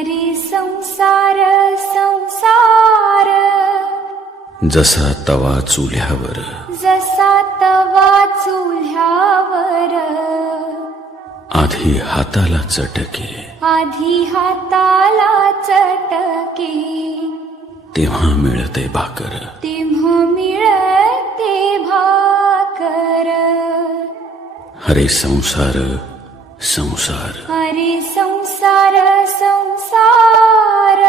हरी संसार संसार, जसा तवा चुल्यावर, जसा तवा चुल्यावर, आधी हाताला चटके, आधी हाताला चटके, तेव्हा मिळते भाकर, तेव्हा मिळते भाकर. हरे संसार संसार, हरे संसार संसार.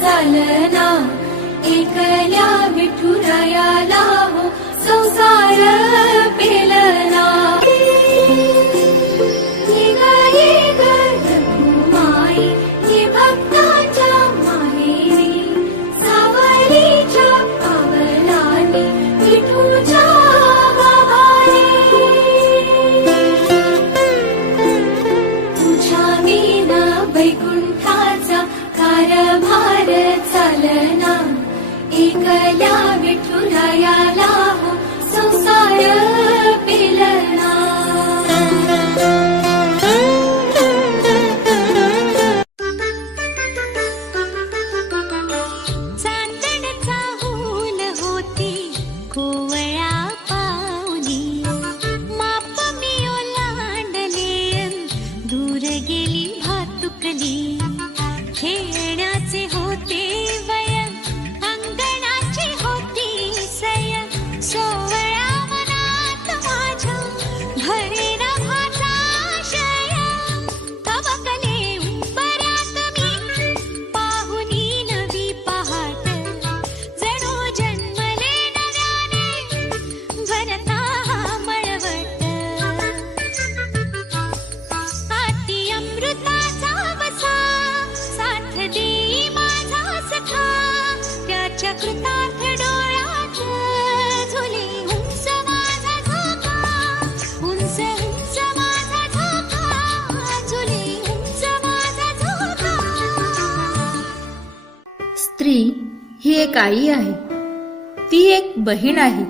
चालना एकल्या विठुरायाला हो संसार पेलना. ये ग रघुमाई ये भक्ताच्या माहेरी सावरीच्या पावलानी विठूच्या गाभारी. तुझ्या विना वैकुंठाचा कारभार चालना एकल्या विठुरायाला हो संसार पेलना. चांदणचा हूल होती कोवळ्या पावली माप मी ओलांडले दूर गेली भातुकली. खेळण्याचे होते वय अंगणाची होती सय सोवळ्या मनात घरी ही एक आई आहे, ती एक बहीण आहे,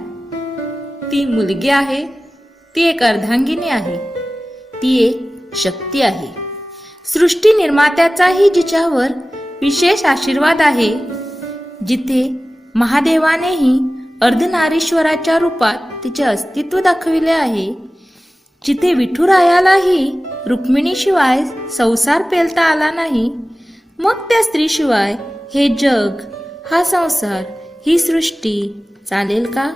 ती मुलगी आहे, ती एक अर्धांगिनी आहे, ती एक शक्ती आहे. सृष्टी निर्मात्याचाही जिच्यावर विशेष आशीर्वाद आहे, जिथे महादेवानेही अर्धनारीश्वराच्या रूपात तिचे अस्तित्व दाखविले आहे, जिथे विठुरायालाही रुक्मिणीशिवाय संसार पेलता आला नाही, मग त्या स्त्रीशिवाय हे जग, हा संसार, ही सृष्टी चालेल का?